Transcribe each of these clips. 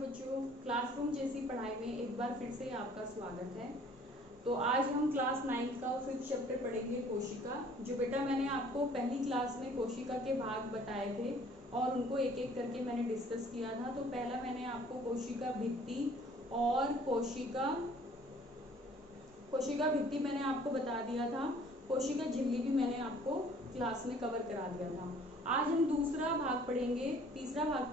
बच्चों, क्लासरूम जैसी पढ़ाई में एक बार फिर से आपका स्वागत है। तो आज हम क्लास 9 का 5th चैप्टर पढ़ेंगे कोशिका। जो बेटा मैंने आपको पहली क्लास में कोशिका के भाग बताए थे और उनको एक एक करके मैंने डिस्कस किया था। तो पहला मैंने आपको कोशिका भित्ति और कोशिका भित्ति मैंने आपको बता दिया था। कोशिका झिल्ली भी मैंने आपको क्लास में कवर करा दिया था। आज हम तीसरा भाग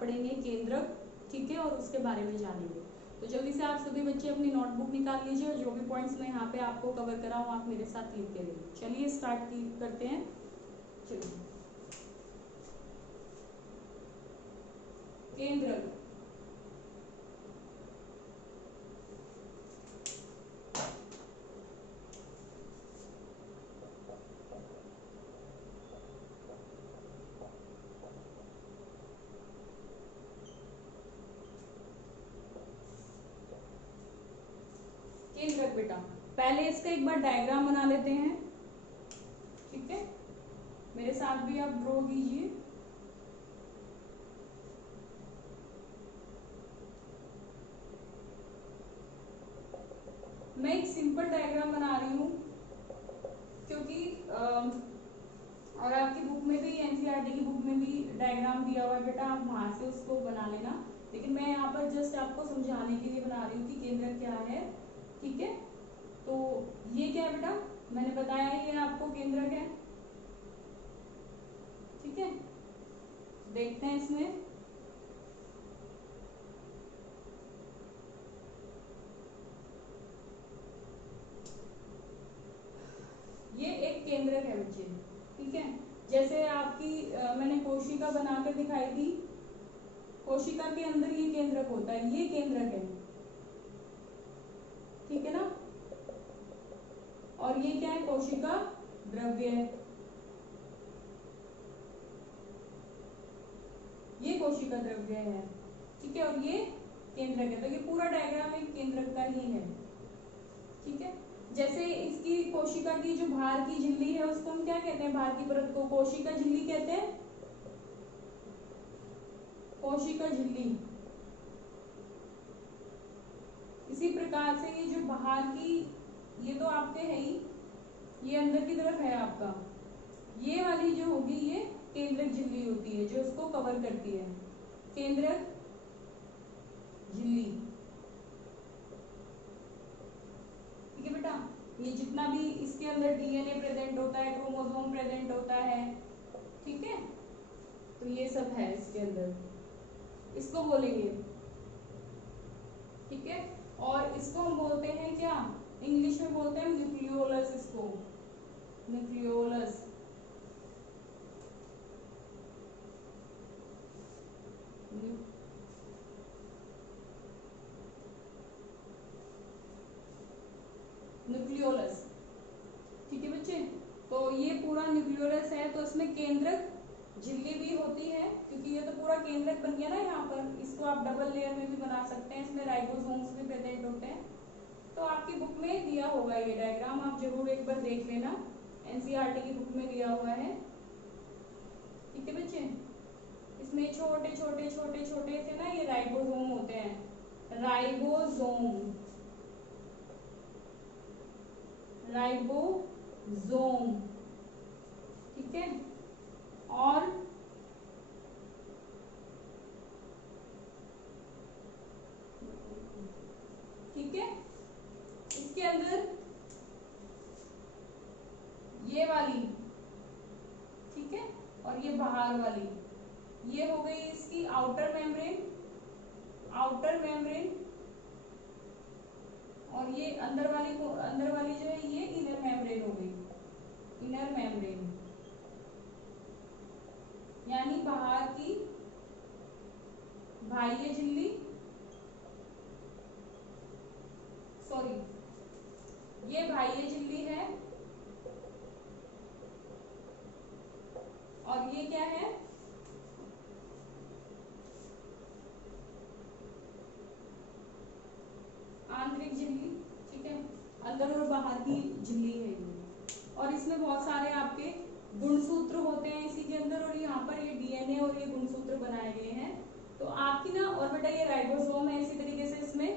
पढ़ेंगे केंद्रक, ठीक है, और उसके बारे में जानेंगे। तो जल्दी से आप सभी बच्चे अपनी नोटबुक निकाल लीजिए और जो भी पॉइंट्स मैं यहाँ पे आपको कवर कराऊँ आप मेरे साथ लिख के रहिए। चलिए स्टार्ट करते हैं। चलिए, केंद्रक। केंद्रक बेटा, पहले इसका एक बार डायग्राम बना लेते हैं, ठीक है। मेरे साथ भी आप ड्रॉ कीजिए। मैं एक सिंपल डायग्राम बना रही हूँ क्योंकि और आपकी बुक में भी, एनसीईआरटी की बुक में भी डायग्राम दिया हुआ है बेटा, आप वहां से उसको बना लेना। लेकिन मैं यहाँ पर जस्ट आपको समझाने के लिए बना रही हूँ कि केंद्रक क्या है, ठीक है। तो ये क्या है बेटा, मैंने बताया ये आपको केंद्रक है, ठीक है। देखते हैं इसमें, ये एक केंद्रक है बच्चे, ठीक है। जैसे आपकी मैंने कोशिका बनाकर दिखाई थी, कोशिका के अंदर ये केंद्रक होता है, ये केंद्रक है, ठीक है ना। और ये क्या है, कोशिका द्रव्य है, ये कोशिका द्रव्य है, ठीक है। और ये केंद्रक है। तो ये पूरा डायग्राम एक केंद्रक का ही है, ठीक है। जैसे इसकी कोशिका की जो बाहर की झिल्ली है उसको हम क्या कहते हैं, बाहर की परत को कोशिका झिल्ली कहते हैं, कोशिका झिल्ली। इसी प्रकार से ये जो बाहर की, ये तो आपके है ही, ये अंदर की तरफ है आपका, ये वाली जो होगी ये केंद्रक झिल्ली होती है जो उसको कवर करती है, केंद्रक झिल्ली, ठीक है बेटा। ये जितना भी इसके अंदर डीएनए प्रेजेंट होता है, क्रोमोसोम प्रेजेंट होता है, ठीक है, तो ये सब है इसके अंदर, इसको बोलेंगे, ठीक है। और इसको हम बोलते हैं क्या, इंग्लिश में बोलते हैं न्यूक्लियोलस, इसको न्यूक्लियोलस, न्यूक्लियोलस, ठीक है बच्चे। तो ये पूरा न्यूक्लियोलस है, तो इसमें केंद्रक झिल्ली भी होती है क्योंकि ये तो पूरा केंद्रक बन गया ना यहाँ पर। इसको आप डबल लेयर में भी बना सकते हैं, इसमें राइबोसोम्स भी प्रेजेंट होते हैं। तो आपकी बुक में दिया होगा ये डायग्राम, आप जरूर एक बार देख लेना, एनसीईआरटी की बुक में दिया हुआ है, ठीक है बच्चे। इसमें छोटे छोटे छोटे छोटे से ना ये राइबोसोम होते हैं, राइबोसोम, राइबोसोम, ठीक है। और ठीक है, इसके अंदर ये वाली, ठीक है, और ये बाहर वाली, ये हो गई इसकी आउटर मेम्ब्रेन, आउटर मेम्ब्रेन। और ये अंदर वाली जो है ये इनर मेम्ब्रेन हो गई, इनर मेम्ब्रेन, यानी बाहर की बाह्य झिल्ली, सॉरी ये बाह्य झिल्ली है, और ये क्या है, आंतरिक झिल्ली, ठीक है। अंदर और बाहर की झिल्ली है ये। और इसमें बहुत सारे आपके गुणसूत्र होते हैं इसी के अंदर, और यहाँ पर ये डीएनए और ये गुणसूत्र बनाए गए हैं, तो आपकी ना, और बेटा ये राइबोसोम है, इसी तरीके से इसमें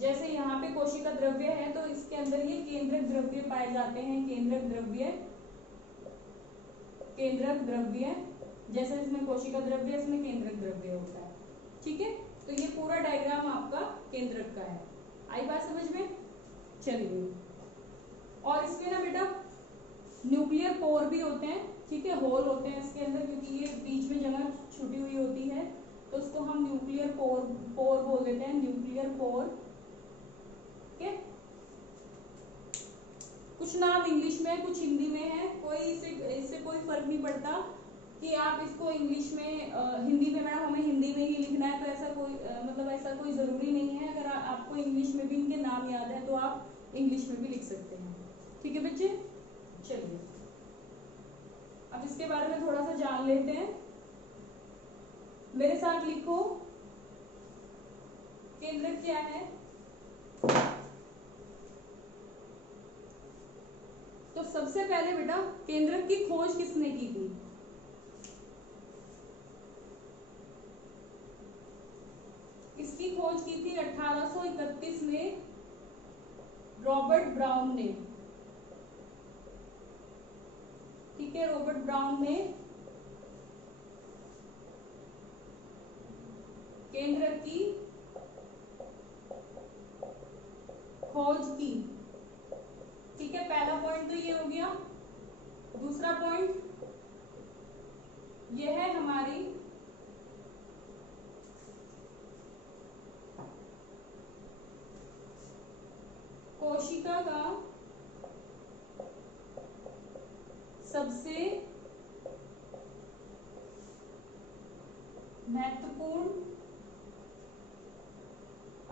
जैसे यहाँ पे कोशिका द्रव्य है तो इसके अंदर ये केंद्रक द्रव्य पाए जाते हैं, केंद्रक द्रव्य, जैसे इसमें कोशिका द्रव्य, इसमें केंद्रक द्रव्य होता है। ठीक है, तो ये पूरा डायग्राम आपका केंद्रक का है। आई बात समझ में? चलिए, और इसमें ना बेटा न्यूक्लियर पोर भी होते हैं, ठीक है, होल होते हैं इसके अंदर, क्योंकि ये बीच में जगह छुटी हुई होती है तो उसको हम न्यूक्लियर पोर बोल देते हैं, न्यूक्लियर पोर। ठीक है, कुछ नाम इंग्लिश में कुछ हिंदी में है, कोई इससे कोई फर्क नहीं पड़ता कि आप इसको इंग्लिश में हिंदी में, मैडम हमें हिंदी में ही लिखना है, तो ऐसा कोई मतलब ऐसा कोई जरूरी नहीं है। अगर आपको इंग्लिश में भी इनके नाम याद है तो आप इंग्लिश में भी लिख सकते हैं। ठीक है बच्चे, चलिए अब इसके बारे में थोड़ा सा जान लेते हैं। मेरे साथ लिखो, केंद्रक क्या है? तो सबसे पहले बेटा केंद्रक की खोज किसने की थी? इसकी खोज की थी 1831 में रॉबर्ट ब्राउन ने। ठीक है, रॉबर्ट ब्राउन ने केंद्रक की खोज की। ठीक है, पहला पॉइंट तो ये हो गया। दूसरा पॉइंट ये है हमारी कोशिका का सबसे महत्वपूर्ण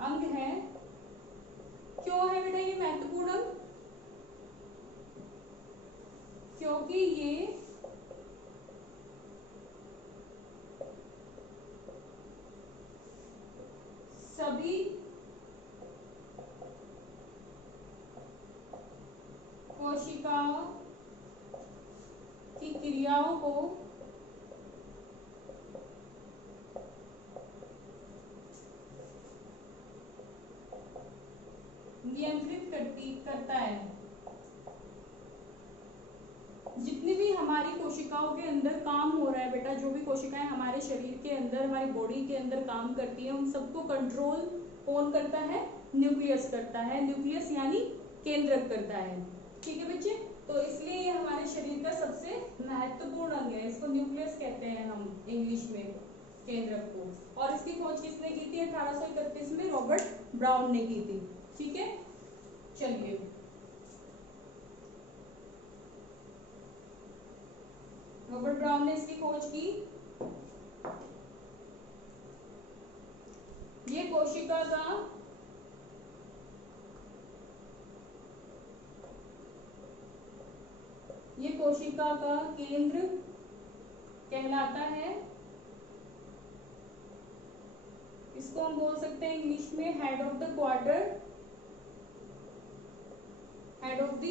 अंग है। क्यों है बेटा ये महत्वपूर्ण अंग? क्योंकि ये सभी कोशिकाओं की क्रियाओं को नियंत्रित करता है। जितनी भी हमारी कोशिकाओं के अंदर काम हो रहा है बेटा, जो भी कोशिकाएं हमारे शरीर के अंदर, हमारी बॉडी के अंदर काम करती है, उन सबको कंट्रोल कौन करता है? न्यूक्लियस करता है। न्यूक्लियस यानी केंद्रक करता है। ठीक है बच्चे, तो इसलिए ये हमारे शरीर का सबसे महत्वपूर्ण अंग है। इसको न्यूक्लियस कहते हैं हम इंग्लिश में, केंद्रक को। और इसकी खोज किसने की थी? 1831 में रॉबर्ट ब्राउन ने की थी। ठीक है, चलिए रॉबर्ट ब्राउन ने इसकी खोज की। ये कोशिका का केंद्र कहलाता है। इसको हम बोल सकते हैं इंग्लिश में head of the quarter, head of the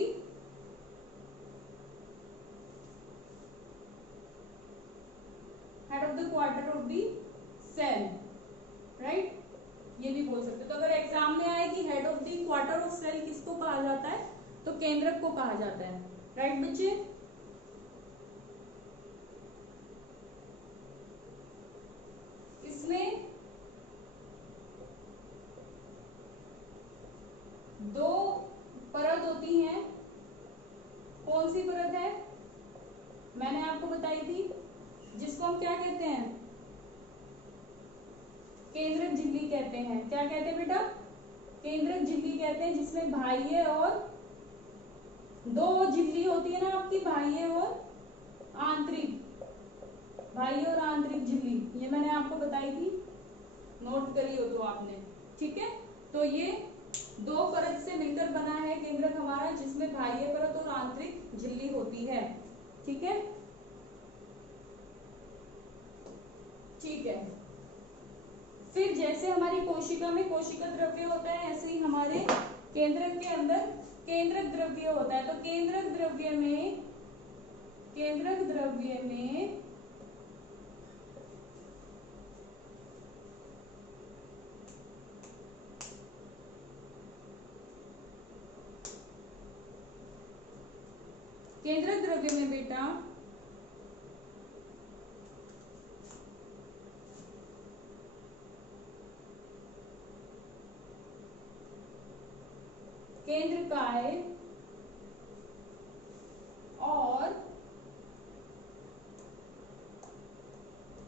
quarter of the cell, right, ये भी बोल सकते हैं। तो अगर एग्जाम में आए कि head of the quarter of cell किसको कहा जाता है, तो केंद्रक को कहा जाता है। राइट बच्चे, इसमें दो परत होती हैं। कौन सी परत है? मैंने आपको बताई थी, जिसको हम क्या कहते हैं? केंद्रक झिल्ली कहते हैं। क्या कहते हैं बेटा? केंद्रक झिल्ली कहते हैं, जिसमें बाह्य और दो झिल्ली होती है ना आपकी, बाह्य और आंतरिक, बाह्य और आंतरिक झिल्ली, ये मैंने आपको बताई थी, नोट करी हो तो आपने। ठीक है, तो ये दो परत से मिलकर बना है केंद्रक हमारा, जिसमें बाह्य परत और आंतरिक झिल्ली होती है। ठीक है, ठीक है। फिर जैसे हमारी कोशिका में कोशिका द्रव्य होता है, ऐसे ही हमारे केंद्रक के अंदर केंद्रक द्रव्य होता है। तो केंद्रक द्रव्य में केंद्रक द्रव्य में बेटा केंद्रकाय और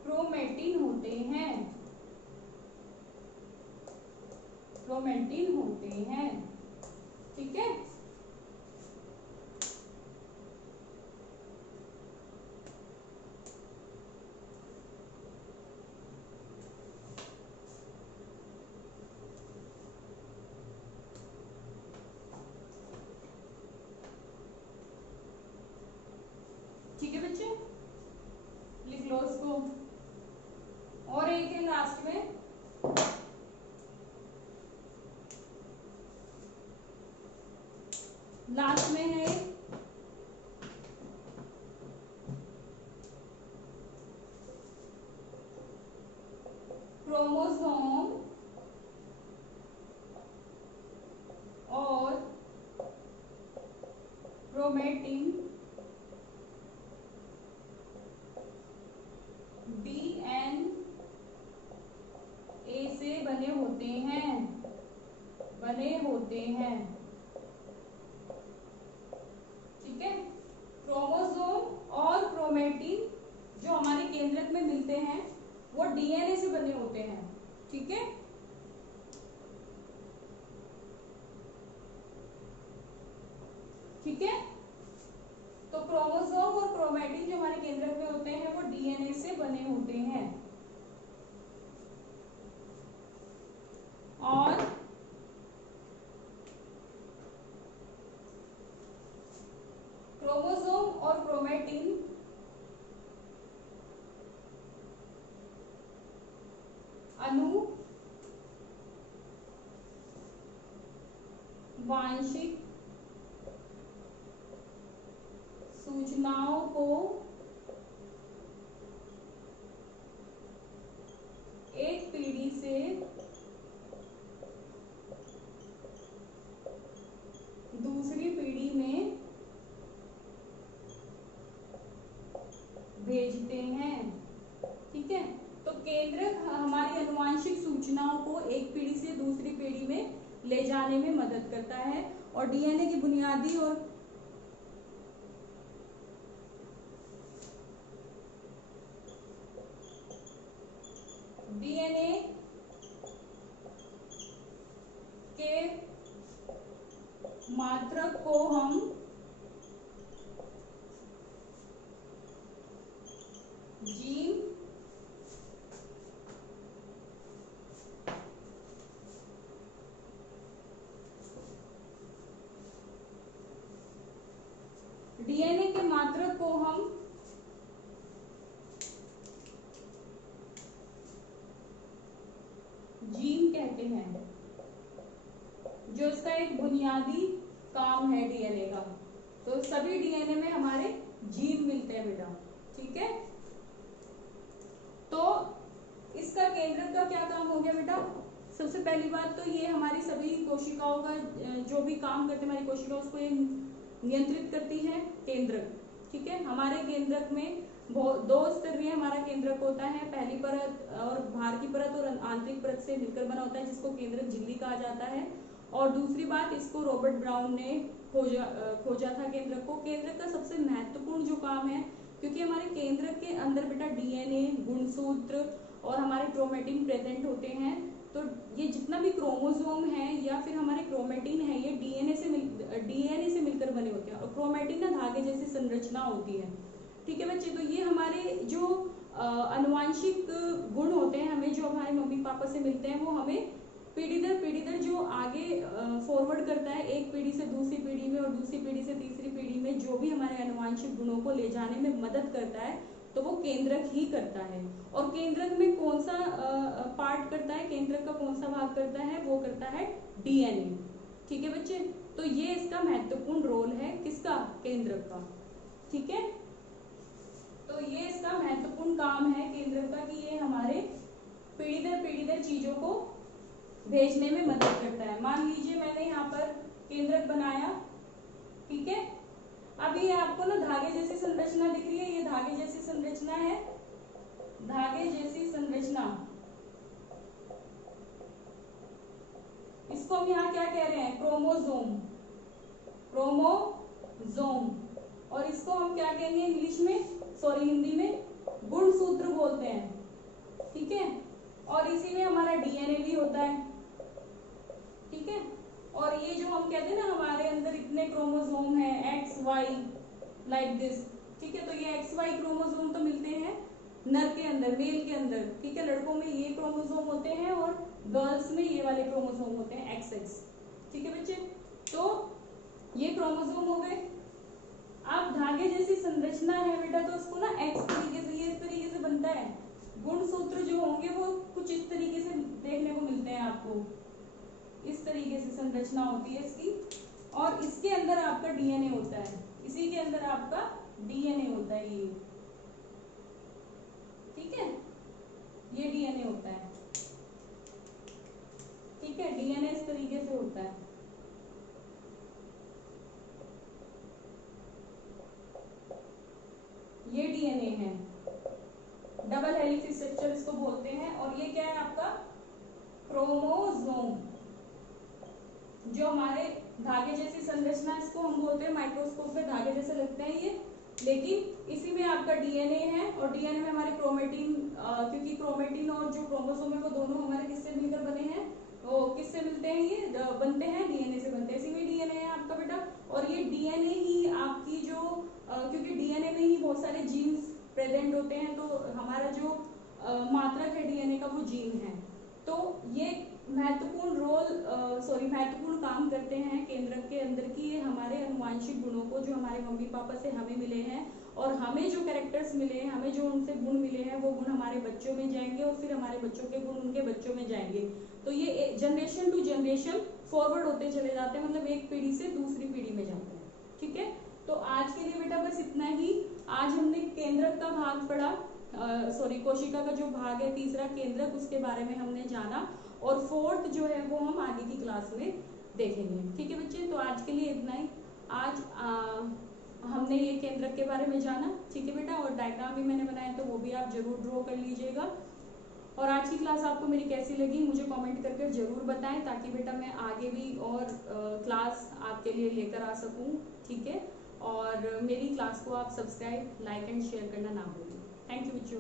क्रोमेटिन होते हैं, क्रोमेटिन होते हैं। ठीक है, ठीक है बच्चे, लिख लो उसको। और एक है लास्ट में, लास्ट में है क्रोमोसोम और क्रोमेटिन डीएनए से बने होते हैं, बने होते हैं। ठीक है, क्रोमोसोम और क्रोमेटिन जो हमारे केंद्रक में मिलते हैं वो डीएनए से बने होते हैं। ठीक है, ठीक है, तो क्रोमोसोम और क्रोमेटिन जो हमारे केंद्रक में होते हैं वो डीएनए से बने होते हैं। और क्रोमोसोम और क्रोमेटिन आनुवांशिक सूचनाओं को एक पीढ़ी से दूसरी पीढ़ी में भेजते हैं। ठीक है, तो केंद्रक हमारी आनुवांशिक सूचनाओं को एक पीढ़ी से दूसरी पीढ़ी में ले जाने में मदद करता है और डीएनए की बुनियादी और डीएनए के मात्रक को हम जीन डीएनए के मात्रक को हम जीन कहते हैं, जो इसका एक बुनियादी काम है डीएनए का। तो सभी डीएनए में हमारे जीन मिलते हैं बेटा। ठीक है, तो इसका केंद्रक का क्या काम हो गया बेटा? सबसे पहली बात तो ये हमारी सभी कोशिकाओं का जो भी काम करते हैं हमारी कोशिकाओं, उसको ये नियंत्रित करती है केंद्रक। ठीक है, हमारे केंद्रक में दो स्तरीय हमारा केंद्रक होता है, पहली परत और बाहर की परत और आंतरिक परत से मिलकर बना होता है, जिसको केंद्रक झिल्ली कहा जाता है। और दूसरी बात, इसको रॉबर्ट ब्राउन ने खोजा था केंद्रक को। केंद्रक का सबसे महत्वपूर्ण जो काम है, क्योंकि हमारे केंद्रक के अंदर बेटा डीएनए, गुणसूत्र और हमारे क्रोमेटिन प्रेजेंट होते हैं, तो ये जितना भी क्रोमोसोम है या फिर हमारे क्रोमेटिन है, ये डीएनए से मिलकर बने होते हैं। और क्रोमेटिन ना धागे जैसी संरचना होती है। ठीक है बच्चे, तो ये हमारे जो आनुवांशिक गुण होते हैं, हमें जो हमारे मम्मी पापा से मिलते हैं, वो हमें पीढ़ी दर जो आगे फॉरवर्ड करता है, एक पीढ़ी से दूसरी पीढ़ी में और दूसरी पीढ़ी से तीसरी पीढ़ी में, जो भी हमारे आनुवांशिक गुणों को ले जाने में मदद करता है, तो वो केंद्रक ही करता है। और केंद्रक में कौन सा पार्ट करता है, केंद्रक का कौन सा भाग करता है? वो करता है डीएनए। ठीक है बच्चे, तो ये इसका महत्वपूर्ण रोल है, किसका? केंद्रक का। ठीक है, तो ये इसका महत्वपूर्ण काम है केंद्रक का, कि ये हमारे पीढ़ी दर चीजों को भेजने में मदद करता है। मान लीजिए मैंने यहाँ पर केंद्रक बनाया, ठीक है। अब ये आपको ना धागे जैसी संरचना दिख रही है, ये धागे जैसी संरचना है, धागे जैसी संरचना, इसको हम यहाँ क्या कह रहे हैं, क्रोमोसोम, क्रोमोसोम। और इसको हम क्या कहेंगे इंग्लिश में, सॉरी हिंदी में गुणसूत्र बोलते हैं, ठीक है। और इसी में हमारा डीएनए भी होता है, ठीक है। और ये जो हम कहते हैं ना हमारे अंदर इतने क्रोमोसोम है, एक्स वाई लाइक दिस, ठीक है। तो ये एक्स वाई क्रोमोसोम तो मिलते हैं नर के अंदर, मेल के अंदर, ठीक है। लड़कों में ये क्रोमोसोम होते हैं और गर्ल्स में ये वाले क्रोमोसोम होते हैं एक्स एक्स, ठीक है बच्चे। तो ये क्रोमोसोम हो गए। अब धागे जैसी संरचना है बेटा, तो उसको ना एक्स तरीके से, ये इस तरीके से बनता है। गुणसूत्र जो होंगे वो कुछ इस तरीके से देखने को मिलते हैं आपको, इस तरीके से संरचना होती है इसकी। और इसके अंदर आपका डीएनए होता है, इसी के अंदर आपका डीएनए होता है, ये ठीक है, ये डीएनए होता है, ठीक है। डीएनए इस तरीके से होता है। ये डीएनए है, डबल हेलिक्स स्ट्रक्चर इसको बोलते हैं। और ये क्या है आपका क्रोमोसोम, जो हमारे धागे जैसी संरचना, इसको हम बोलते हैं माइक्रोस्कोप में धागे जैसे लगते हैं ये, लेकिन इसी में आपका डीएनए है। और डीएनए में हमारे क्रोमेटिन, क्योंकि क्रोमेटिन और जो क्रोमोसोम है वो दोनों हमारे किससे मिलकर बने हैं, वो किससे मिलते हैं, ये बनते हैं डीएनए से बनते हैं, इसी में डीएनए है आपका बेटा। और ये डीएनए ही आपकी जो क्योंकि डीएनए में ही बहुत सारे जीन्स प्रेजेंट होते हैं, तो हमारा जो मात्रक है डीएनए का वो जीन है। तो ये महत्वपूर्ण महत्वपूर्ण काम करते हैं केंद्रक के अंदर की, ये हमारे अनुवांशिक गुणों को जो हमारे मम्मी पापा से हमें मिले हैं और हमें जो कैरेक्टर्स मिले हैं, हमें जो उनसे गुण मिले हैं, वो गुण हमारे बच्चों में जाएंगे और फिर हमारे बच्चों के गुण उनके बच्चों में जाएंगे। तो ये जनरेशन टू जनरेशन फॉरवर्ड होते चले जाते हैं, मतलब एक पीढ़ी से दूसरी पीढ़ी में जाते हैं, ठीक है। तो आज के लिए बेटा बस इतना ही। आज हमने केंद्रक का भाग पढ़ा, कोशिका का जो भाग है तीसरा केंद्रक, उसके बारे में हमने जाना। और फोर्थ जो है वो हम आगे की क्लास में देखेंगे, ठीक है बच्चे। तो आज के लिए इतना ही। आज हमने ये केंद्रक के बारे में जाना, ठीक है बेटा। और डायग्राम भी मैंने बनाया, तो वो भी आप जरूर ड्रॉ कर लीजिएगा। और आज की क्लास आपको मेरी कैसी लगी मुझे कमेंट करके जरूर बताएं, ताकि बेटा मैं आगे भी और क्लास आपके लिए लेकर आ सकूं, ठीक है। और मेरी क्लास को आप सब्सक्राइब, लाइक एंड शेयर करना ना भूलें। थैंक यू बच्चों।